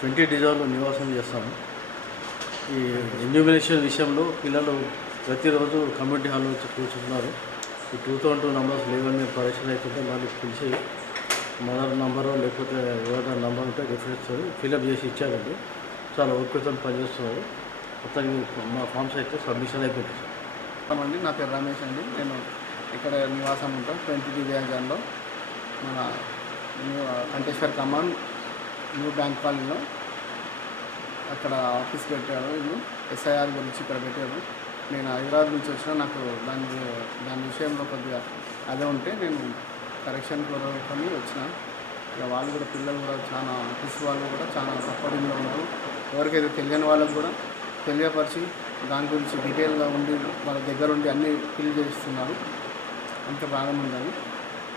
20 డిజాల్లో నివాసం చేస్తాము. ఈ ఎన్యూమినేషన్ విషయంలో పిల్లలు ప్రతిరోజు కమ్యూనిటీ హాల్ వచ్చి కూర్చుంటున్నారు. ఈ 2002 నంబర్స్ లేవని పరీక్షలు అవుతుంటే మళ్ళీ పిలిచి మదర్ నంబరు లేకపోతే ఎవరైనా నంబర్ ఉంటే రిఫరెన్స్ ఫిలప్ చేసి ఇచ్చారండి. చాలా ఓపికతో పనిచేస్తున్నారు. మొత్తానికి మా ఫామ్స్ అయితే సబ్మిషన్ అయిపోయింది సార్. అండి, నా పేరు రమేష్ అండి. నేను ఇక్కడ నివాసం ఉంటాం 20 డివిజన్లో మన కంటేశ్వర్ కమాన్ న్యూ బ్యాంక్ కాలనీలో. అక్కడ ఆఫీస్ పెట్టారు, వీళ్ళు ఎస్ఐఆర్ గురించి ఇక్కడ పెట్టారు. నేను హైదరాబాద్ నుంచి వచ్చిన, నాకు దాని విషయంలో కొద్దిగా అదే ఉంటే నేను కరెక్షన్ కోరుకొని వచ్చిన. ఇక వాళ్ళు కూడా పిల్లలు కూడా చాలా ఆఫీస్ వాళ్ళు కూడా చాలా సపోర్టింగ్లో ఉన్నారు. ఎవరికైతే తెలియని వాళ్ళకు కూడా తెలియపరిచి దాని గురించి డీటెయిల్గా ఉండి వాళ్ళ దగ్గర ఉండి అన్నీ ఫిల్ చేస్తున్నారు. అంత బాగా ఉందని